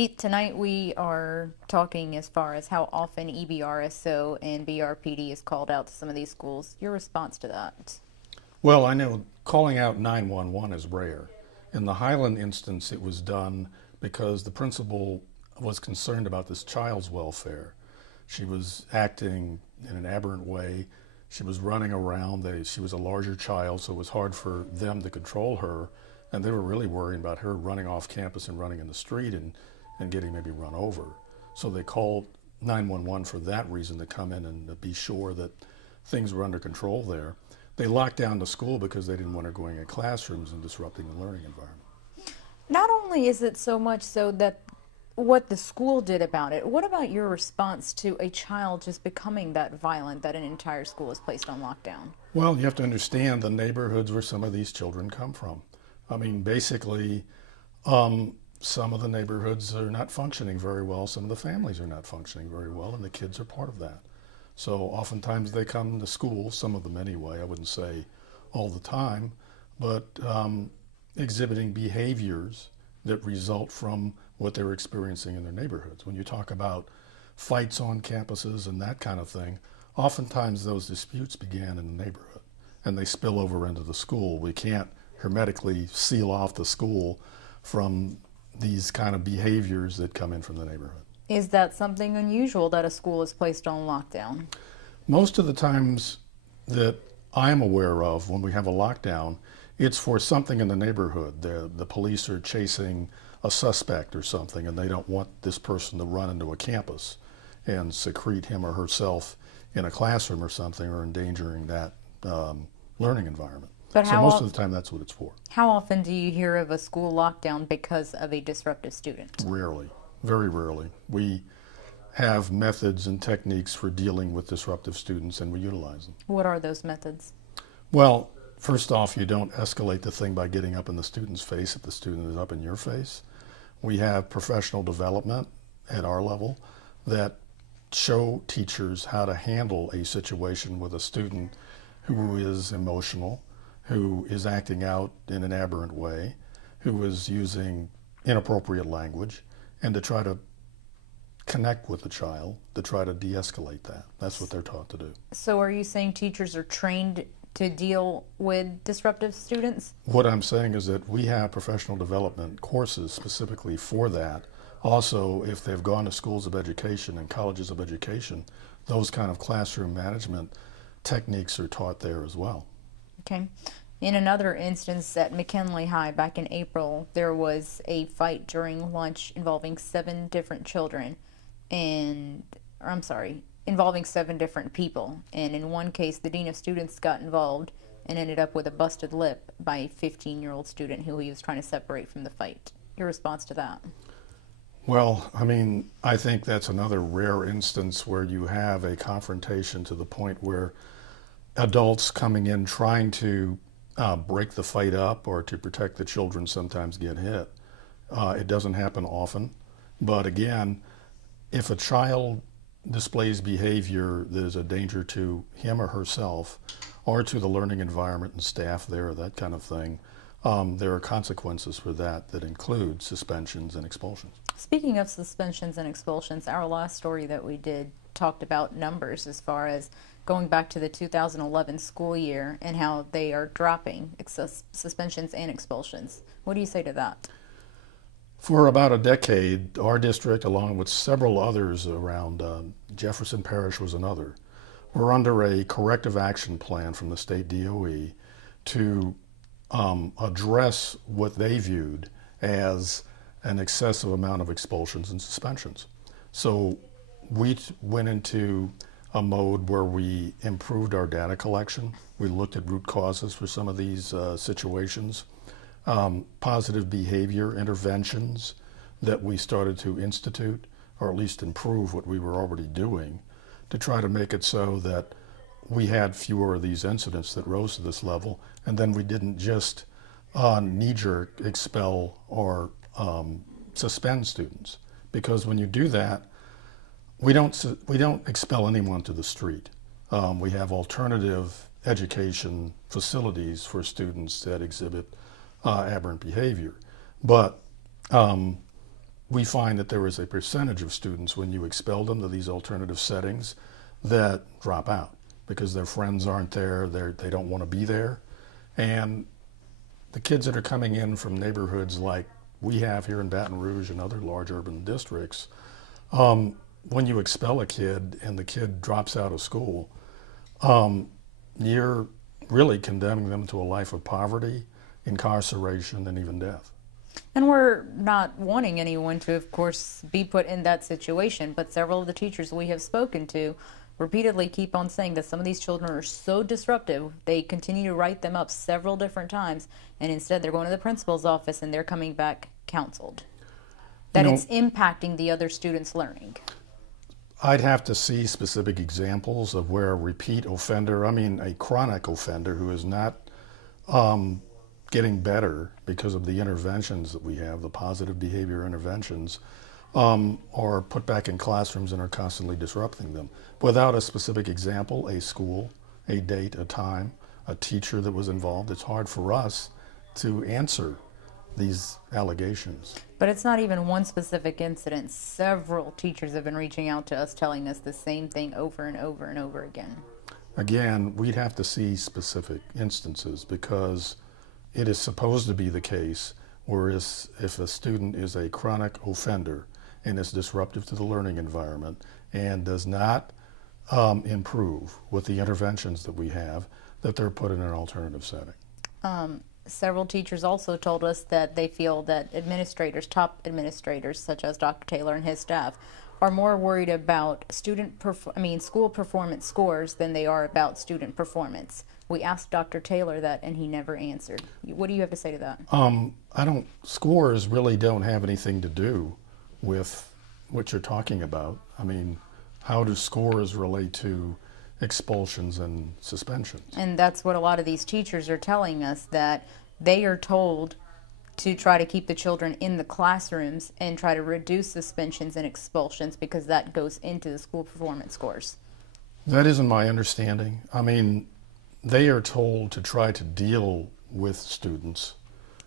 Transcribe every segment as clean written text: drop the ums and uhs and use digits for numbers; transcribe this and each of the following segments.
Keith, tonight we are talking as far as how often EBRSO and BRPD is called out to some of these schools. Your response to that? Well, I know calling out 911 is rare. In the Highland instance, it was done because the principal was concerned about this child's welfare. She was acting in an aberrant way. She was running around. She was a larger child, so it was hard for them to control her. And they were really worrying about her running off campus and running in the street and getting maybe run over. So they called 911 for that reason, to come in and be sure that things were under control there. They locked down the school because they didn't want her going in classrooms and disrupting the learning environment. Not only is it so much so that what the school did about it, what about your response to a child just becoming that violent that an entire school is placed on lockdown? Well, you have to understand the neighborhoods where some of these children come from. I mean, basically, some of the neighborhoods are not functioning very well. Some of the families are not functioning very well, and the kids are part of that. So oftentimes they come to school, some of them anyway, I wouldn't say all the time, but exhibiting behaviors that result from what they're experiencing in their neighborhoods. When you talk about fights on campuses and that kind of thing, oftentimes those disputes began in the neighborhood and they spill over into the school. We can't hermetically seal off the school from these kind of behaviors that come in from the neighborhood. Is that something unusual that a school is placed on lockdown? Most of the times that I'm aware of when we have a lockdown, it's for something in the neighborhood. The police are chasing a suspect or something, and they don't want this person to run into a campus and secrete him or herself in a classroom or something, or endangering that learning environment. But so most of the time that's what it's for. How often do you hear of a school lockdown because of a disruptive student? Rarely, very rarely. We have methods and techniques for dealing with disruptive students, and we utilize them. What are those methods? Well, first off, you don't escalate the thing by getting up in the student's face if the student is up in your face. We have professional development at our level that show teachers how to handle a situation with a student who is emotional, who is acting out in an aberrant way, who is using inappropriate language, and to try to connect with the child, to try to de-escalate that. That's what they're taught to do. So are you saying teachers are trained to deal with disruptive students? What I'm saying is that we have professional development courses specifically for that. Also, if they've gone to schools of education and colleges of education, those kind of classroom management techniques are taught there as well. Okay. In another instance at McKinley High back in April, there was a fight during lunch involving 7 different children involving 7 different people. And in one case, the dean of students got involved and ended up with a busted lip by a 15-year-old student who he was trying to separate from the fight. Your response to that? Well, I mean, I think that's another rare instance where you have a confrontation to the point where adults coming in trying to break the fight up or to protect the children sometimes get hit. It doesn't happen often, but again, if a child displays behavior that is a danger to him or herself or to the learning environment and staff there, that kind of thing, there are consequences for that include suspensions and expulsions. Speaking of suspensions and expulsions, our last story that we did talked about numbers as far as going back to the 2011 school year and how they are dropping suspensions and expulsions. What do you say to that? For about a decade, our district, along with several others around, Jefferson Parish was another, were under a corrective action plan from the state DOE to address what they viewed as an excessive amount of expulsions and suspensions. So we went into a mode where we improved our data collection. We looked at root causes for some of these situations. Positive behavior interventions that we started to institute, or at least improve what we were already doing, to try to make it so that we had fewer of these incidents that rose to this level, and then we didn't just knee-jerk expel or suspend students. Because when you do that, we don't expel anyone to the street. We have alternative education facilities for students that exhibit aberrant behavior. But we find that there is a percentage of students, when you expel them to these alternative settings, that drop out because their friends aren't there, they don't want to be there. And the kids that are coming in from neighborhoods like we have here in Baton Rouge and other large urban districts, when you expel a kid and the kid drops out of school, you're really condemning them to a life of poverty, incarceration, and even death. And we're not wanting anyone to, of course, be put in that situation, but several of the teachers we have spoken to repeatedly keep on saying that some of these children are so disruptive, they continue to write them up several different times, and instead they're going to the principal's office and they're coming back counseled. That it's impacting the other students' learning. I'd have to see specific examples of where a repeat offender, I mean a chronic offender who is not getting better because of the interventions that we have, the positive behavior interventions, are put back in classrooms and are constantly disrupting them. Without a specific example, a school, a date, a time, a teacher that was involved, it's hard for us to answer these allegations. But it's not even one specific incident. Several teachers have been reaching out to us telling us the same thing over and over and over again. Again, we'd have to see specific instances because it is supposed to be the case whereas if a student is a chronic offender and is disruptive to the learning environment and does not improve with the interventions that we have, that they're put in an alternative setting. Several teachers also told us that they feel that administrators, top administrators, such as Dr. Taylor and his staff, are more worried about school performance scores than they are about student performance. We asked Dr. Taylor that, and he never answered. What do you have to say to that? Scores really don't have anything to do with what you're talking about. I mean, how do scores relate to expulsions and suspensions? And that's what a lot of these teachers are telling us, that they are told to try to keep the children in the classrooms and try to reduce suspensions and expulsions because that goes into the school performance scores. That isn't my understanding. I mean, they are told to try to deal with students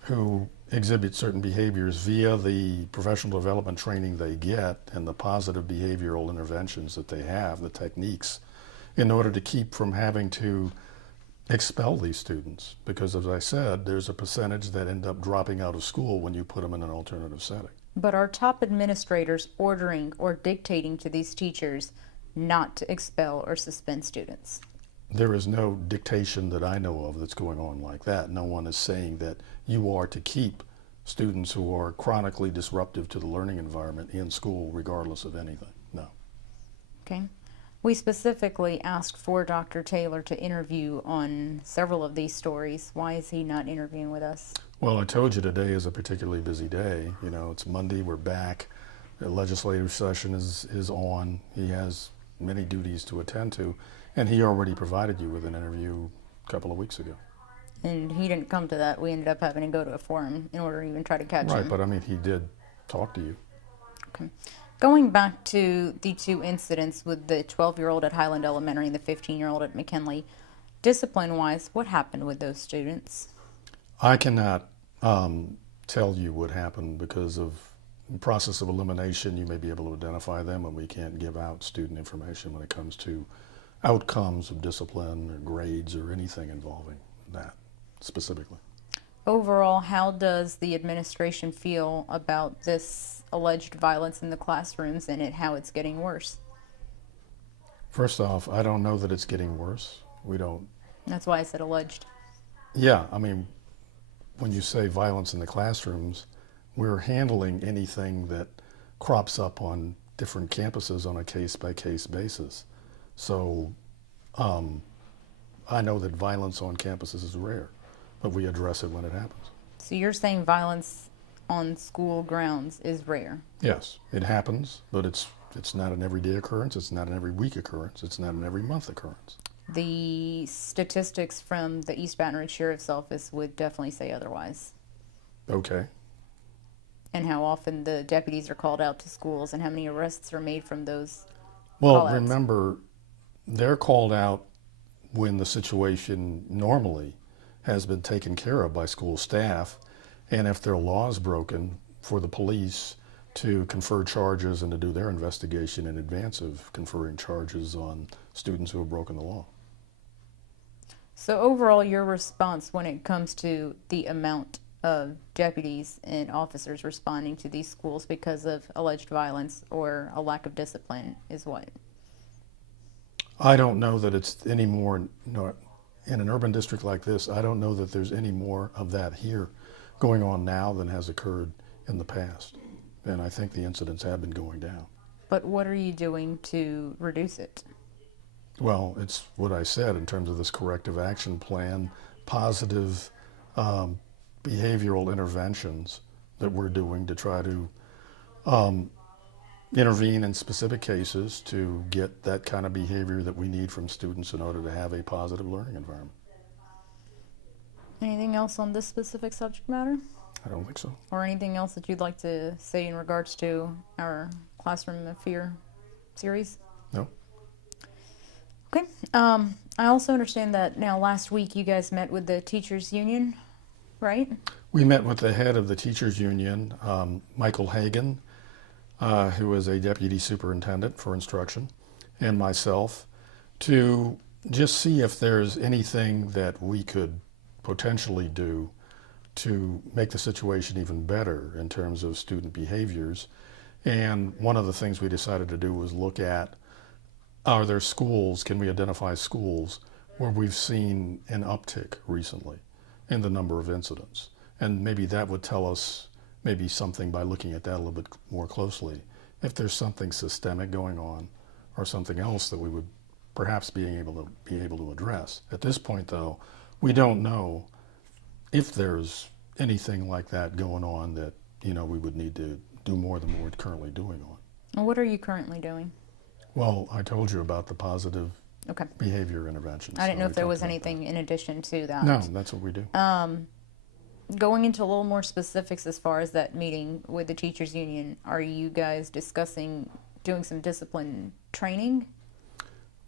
who exhibit certain behaviors via the professional development training they get and the positive behavioral interventions that they have, the techniques, in order to keep from having to expel these students. Because as I said, there's a percentage that end up dropping out of school when you put them in an alternative setting. But are top administrators ordering or dictating to these teachers not to expel or suspend students? There is no dictation that I know of that's going on like that. No one is saying that you are to keep students who are chronically disruptive to the learning environment in school regardless of anything. No. Okay. We specifically asked for Dr. Taylor to interview on several of these stories. Why is he not interviewing with us? Well, I told you today is a particularly busy day. You know, it's Monday, we're back. The legislative session is on. He has many duties to attend to, and he already provided you with an interview a couple of weeks ago. And he didn't come to that. We ended up having to go to a forum in order to even try to catch him. Right, but I mean, he did talk to you. Okay. Going back to the two incidents with the 12-year-old at Highland Elementary and the 15-year-old at McKinley, discipline-wise, what happened with those students? I cannot tell you what happened because of the process of elimination. You may be able to identify them, and we can't give out student information when it comes to outcomes of discipline or grades or anything involving that specifically. Overall, how does the administration feel about this alleged violence in the classrooms and how it's getting worse? First off, I don't know that it's getting worse. We don't. That's why I said alleged. Yeah, I mean, when you say violence in the classrooms, we're handling anything that crops up on different campuses on a case-by-case basis. So I know that violence on campuses is rare, but we address it when it happens. So you're saying violence on school grounds is rare? Yes, it happens, but it's not an everyday occurrence, it's not an every week occurrence, it's not an every month occurrence. The statistics from the East Baton Rouge Sheriff's Office would definitely say otherwise. Okay. And how often the deputies are called out to schools and how many arrests are made from those Well, call-outs. remember, they're called out when the situation normally has been taken care of by school staff, and if their law is broken, for the police to confer charges and to do their investigation in advance of conferring charges on students who have broken the law. So overall, your response when it comes to the amount of deputies and officers responding to these schools because of alleged violence or a lack of discipline is what? I don't know that it's any more, in an urban district like this, I don't know that there's any more of that here going on now than has occurred in the past. And I think the incidents have been going down. But what are you doing to reduce it? Well, it's what I said in terms of this corrective action plan, positive behavioral interventions that we're doing to try to intervene in specific cases to get that kind of behavior that we need from students in order to have a positive learning environment. Anything else on this specific subject matter? I don't think so. Or anything else that you'd like to say in regards to our Classroom of Fear series? No. Okay. I also understand that now last week you guys met with the teachers union, right? We met with the head of the teachers union, Michael Hagan, who is a deputy superintendent for instruction, and myself, to just see if there's anything that we could potentially do to make the situation even better in terms of student behaviors. And one of the things we decided to do was look at, are there schools, can we identify schools where we've seen an uptick recently in the number of incidents? And maybe that would tell us maybe something by looking at that a little bit more closely. If there's something systemic going on or something else that we would perhaps be able to address. At this point, though, we don't know if there's anything like that going on that, we would need to do more than what we're currently doing on. And what are you currently doing? Well, I told you about the positive Okay. behavior interventions. I didn't know So if there we was talked about anything in addition to that. that. No, that's what we do. Going into a little more specifics as far as that meeting with the teachers union, are you guys discussing doing some discipline training?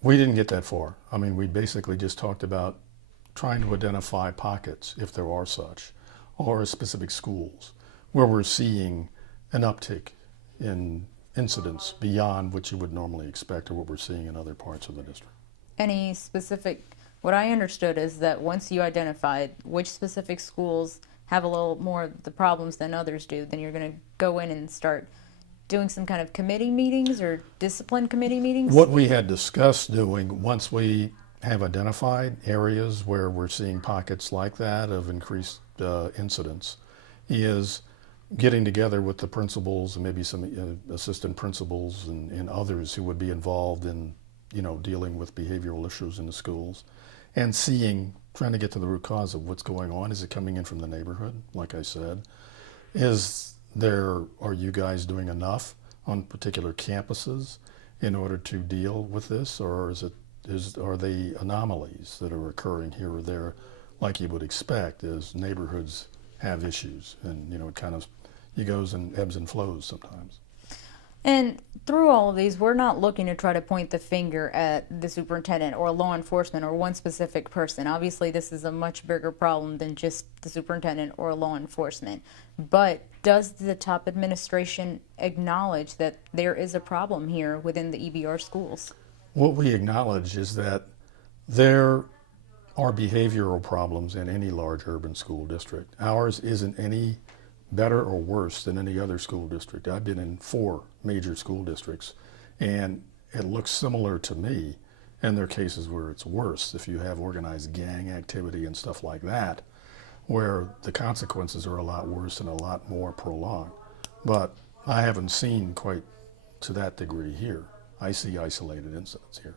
We didn't get that far. I mean, we basically just talked about trying to identify pockets, if there are such, or specific schools where we're seeing an uptick in incidents beyond what you would normally expect or what we're seeing in other parts of the district. Any specific, what I understood is that once you identified which specific schools have a little more of the problems than others do, then you're going to go in and start doing some kind of committee meetings or discipline committee meetings? What we had discussed doing once we have identified areas where we're seeing pockets like that of increased incidents is getting together with the principals and maybe some assistant principals and others who would be involved in dealing with behavioral issues in the schools and trying to get to the root cause of what's going on. Is it coming in from the neighborhood, like I said? Are you guys doing enough on particular campuses in order to deal with this, or are they anomalies that are occurring here or there like you would expect as neighborhoods have issues? And it goes in ebbs and flows sometimes. And through all of these, we're not looking to try to point the finger at the superintendent or law enforcement or one specific person. Obviously, this is a much bigger problem than just the superintendent or law enforcement. But does the top administration acknowledge that there is a problem here within the EBR schools? What we acknowledge is that there are behavioral problems in any large urban school district. Ours isn't any better or worse than any other school district. I've been in 4 major school districts, and it looks similar to me. And there are cases where it's worse if you have organized gang activity and stuff like that, where the consequences are a lot worse and a lot more prolonged. But I haven't seen quite to that degree here. I see isolated incidents here.